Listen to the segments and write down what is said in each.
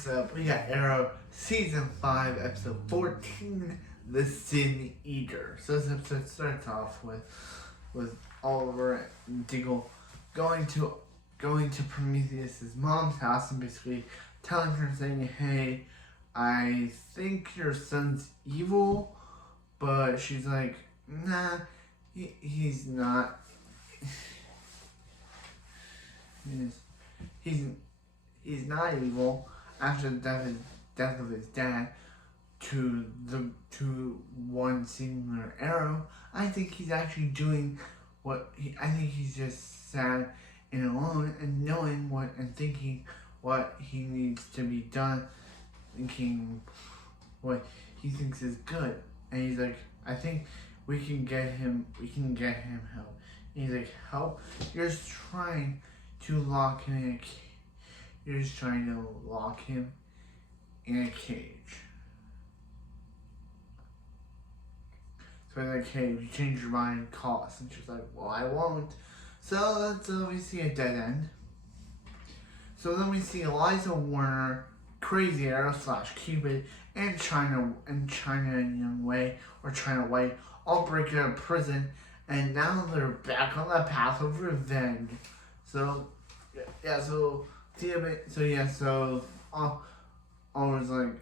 What's up? We got Arrow Season 5, Episode 14, The Sin Eater. So this episode starts off with Oliver and Diggle going to Prometheus's mom's house and basically telling her, saying, "Hey, I think your son's evil," but she's like, "Nah, he's not. He's not evil." After the death of his dad, to one singular arrow, I think he's actually doing I think he's just sad and alone and knowing and thinking what he needs to be done, thinking what he thinks is good. And he's like, "I think we can get him help." And he's like, "Help? You're just trying to lock him in a cage. You're just trying to lock him in a cage." So he's like, "Hey, if you change your mind, call us." And she's like, "Well, I won't." So we see a dead end. So then we see Liza, Warner, Crazy Arrow / Cupid, and China and Young Wei, or China Wei, all break out of prison, and now they're back on the path of revenge. So Oliver's like,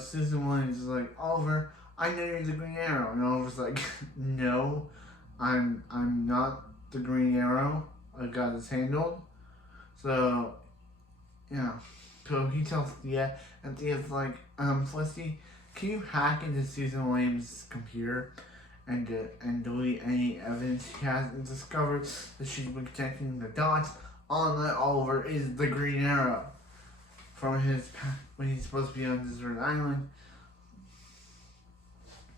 Susan Williams is like, "Oliver, I know you're the Green Arrow," and Oliver's like, "No, I'm not the Green Arrow. I got this handled." So he tells Thea, and Thea's like, "Felicity, can you hack into Susan Williams' computer and delete any evidence she has, and discover that she's been connecting the dots on that Oliver is the Green Arrow from his past when he's supposed to be on Desert Island."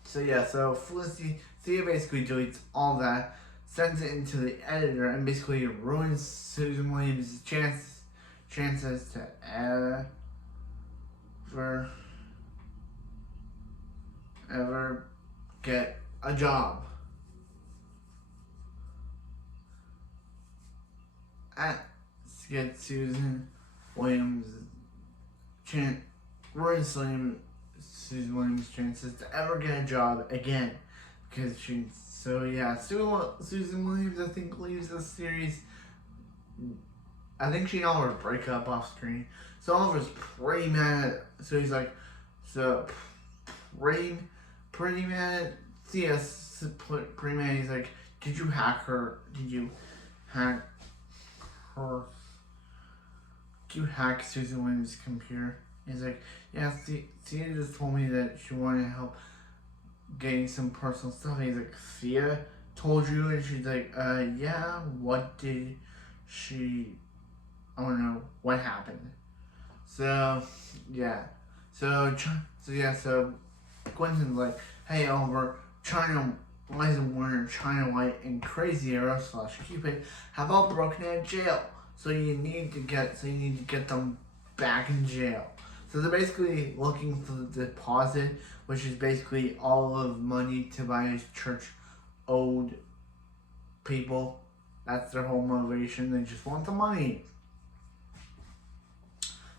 So Felicity, Thea basically deletes all that, sends it into the editor, and basically ruins Susan Williams' chances to ever get a job get Susan Williams' Susan Williams' chances to ever get a job again, because Susan Williams, I think, leaves the series. I think she and Oliver break up off screen. So Oliver's pretty mad. So he's like, pretty mad. Yes, pretty mad. He's like, "Did you hack her? Did you hack her? Did you hack Susan Williams' computer?" He's like, "Yeah, Thea just told me that she wanted help getting some personal stuff." And he's like, "Thea told you?" And she's like, "Yeah, what did she, I don't know, what happened?" So Quentin's like, "Hey, Oliver, Liza Warner, China White, and Crazy Arrow / Cupid have all broken out of jail. So you need to get them back in jail." So they're basically looking for the deposit, which is basically all of money Tobias Church owed people. That's their whole motivation. They just want the money.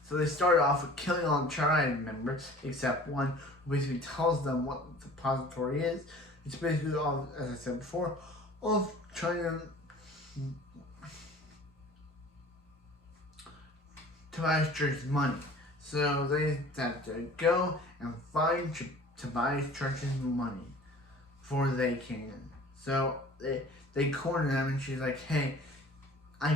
So they start off with killing all the triad members, except one who basically tells them what the depository is. It's basically all, as I said before, all of China Tobias Church's money. So they have to go and find Tobias Church's money before they can. So they corner them, and she's like, "Hey, I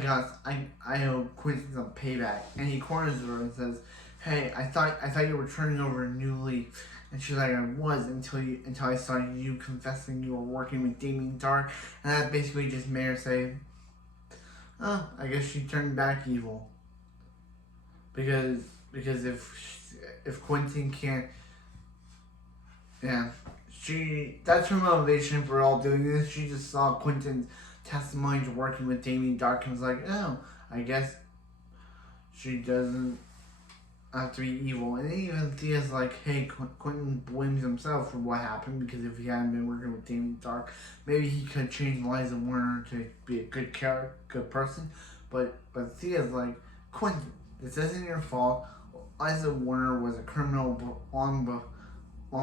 owe Quentin some payback." And he corners her and says, "Hey, I thought you were turning over a new leaf." And she's like, "I was until I saw you confessing you were working with Damien Dark." And that basically just made her say, "Oh, I guess she turned back evil." Because if Quentin can't, that's her motivation for all doing this. She just saw Quentin's testimony to working with Damien Dark and was like, "Oh, I guess she doesn't have to be evil." And even Thea's like, "Hey, Quentin blames himself for what happened, because if he hadn't been working with Damien Dark, maybe he could change Liza Warner to be a good person." But Thea's like, "Quentin, this isn't your fault. Liza Warner was a criminal long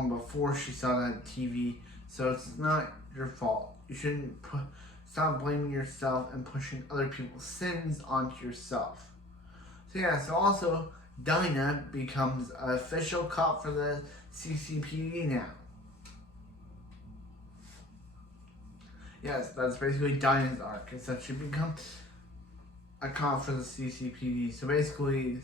before she saw that TV, so it's not your fault. You shouldn't stop blaming yourself and pushing other people's sins onto yourself. So yeah, so also Dinah becomes an official cop for the CCPD now. Yes, that's basically Dinah's arc, is that she becomes a cop for the CCPD. So basically,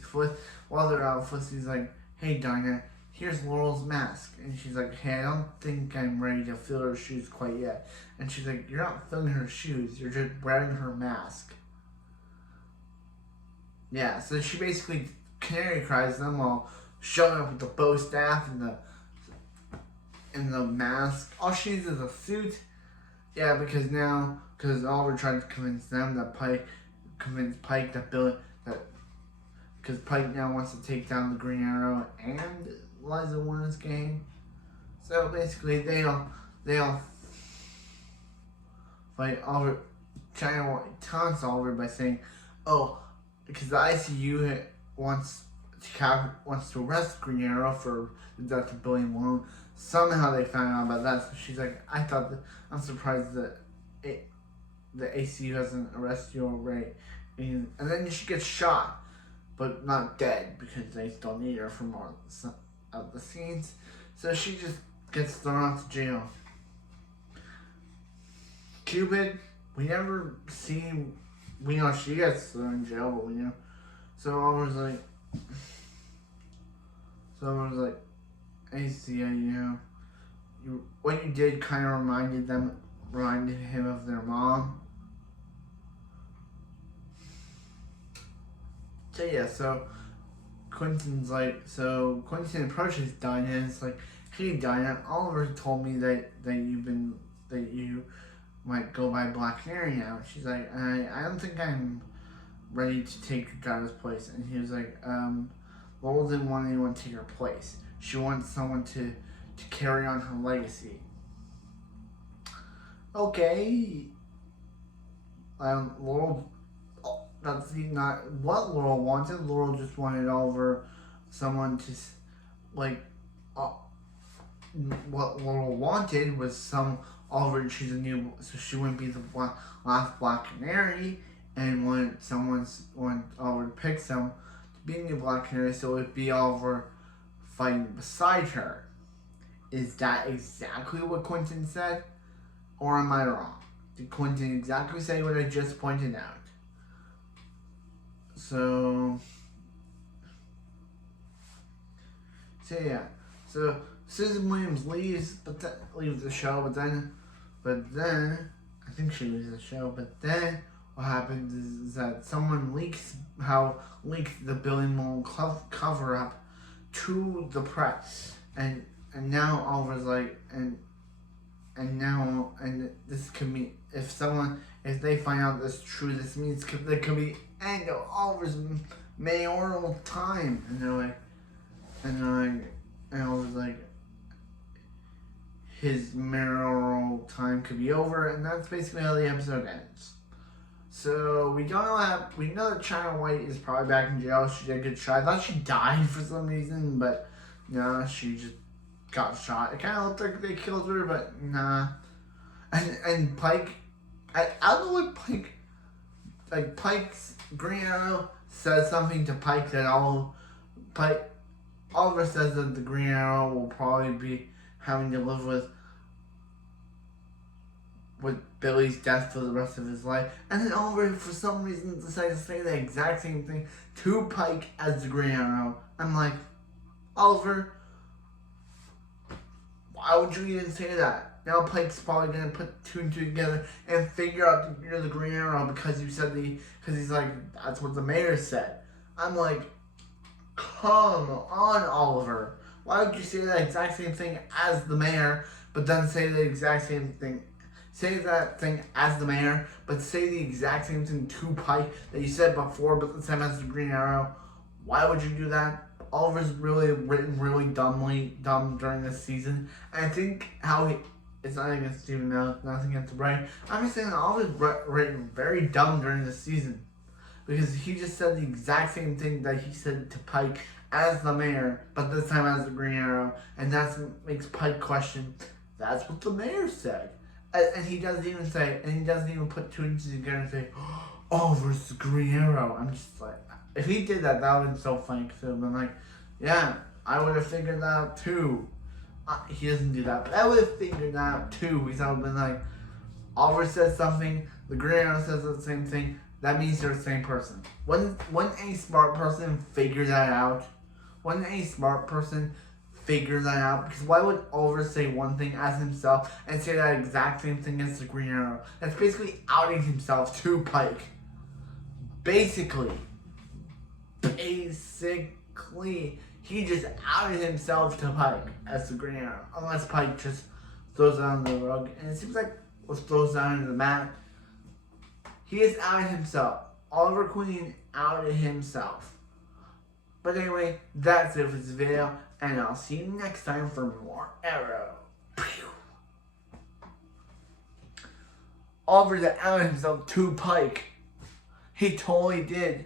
while they're out, Felicity's like, hey Dinah, here's Laurel's mask. And she's like, hey, I don't think I'm ready to fill her shoes quite yet. And she's like, you're not filling her shoes, you're just wearing her mask. Yeah, so she basically canary cries them while showing up with the bow staff and the mask. All she needs is a suit. Yeah, because Oliver tried to convince them that convinced Pike because Pike now wants to take down the Green Arrow and Liza Warner's gang. So basically, they all fight Oliver, trying to taunt Oliver by saying, "Oh, because the ICU wants to arrest Green Arrow for the death of Billy Malone." Somehow they found out about that, so she's like, I'm surprised that the ACU hasn't arrested you already. And then she gets shot, but not dead, because they still need her for more of the scenes. So she just gets thrown out to jail. Cupid, we never see, we know she gets thrown in jail, but we know. So I was like, ACU, what you did kind of reminded him of their mom. So yeah, Quentin approaches Dinah and is like, hey Dinah, Oliver told me that you might go by Black Canary now. She's like, I don't think I'm ready to take your daughter's place. And he was like, Laurel didn't want anyone to take her place. She wants someone to carry on her legacy. Okay. Laurel, that's not what Laurel wanted. Laurel just wanted someone to, what Laurel wanted was Oliver choose a new, so she wouldn't be the last Black Canary, and when Oliver picks them to be a new Black Canary, so it would be Oliver fighting beside her. Is that exactly what Quentin said? Or am I wrong? Did Quentin exactly say what I just pointed out? So yeah. So Susan Williams leaves the show, but then I think she leaves the show, but then what happens is that someone leaks the Billy Malone cover up to the press, and now Oliver's like, and this could be, if they find out this is true, this means there could be end of Oliver's mayoral time. And Oliver's like, his mayoral time could be over, and that's basically how the episode ends. So we know that China White is probably back in jail. She did get shot. I thought she died for some reason, but no, she just got shot. It kind of looked like they killed her, but nah. And Pike, I don't know what Pike's Green Arrow says something to Pike that Oliver says that the Green Arrow will probably be having to live with Billy's death for the rest of his life. And then Oliver, for some reason, decided to say the exact same thing to Pike as the Green Arrow. I'm like, Oliver, why would you even say that? Now Pike's probably going to put two and two together and figure out that you're the Green Arrow because you said because he's like, that's what the mayor said. I'm like, come on, Oliver. Why would you say that exact same thing as the mayor, but then say the exact same thing? Say that thing as the mayor, but say the exact same thing to Pike that you said before, but the same as the Green Arrow. Why would you do that? Oliver's really written really dumb during this season. And I think it's not against Stephen now, nothing against the brain. I'm just saying that Oliver's written very dumb during this season. because he just said the exact same thing that he said to Pike as the mayor, but this time as the Green Arrow, and that makes Pike question, that's what the mayor said. And he doesn't even say, and he doesn't even put two and two together and say, Oliver's the Green Arrow. I'm just like, if he did that, that would have been so funny, because it would have been like, yeah, I would have figured that out too. He doesn't do that, but I would have figured that out too, because I would have been like, Oliver says something, the Green Arrow says the same thing, that means they're the same person. Wouldn't a smart person figure that out? Wouldn't a smart person figure that out? Because why would Oliver say one thing as himself and say that exact same thing as the Green Arrow? That's basically outing himself to Pike. Basically, he just outed himself to Pike as the Green Arrow. Unless Pike just throws it on the rug. And it seems like was throws it on the mat. He has outed himself. Oliver Queen outed himself. But anyway, that's it for this video. And I'll see you next time for more Arrow. Oliver that outed himself to Pike. He totally did.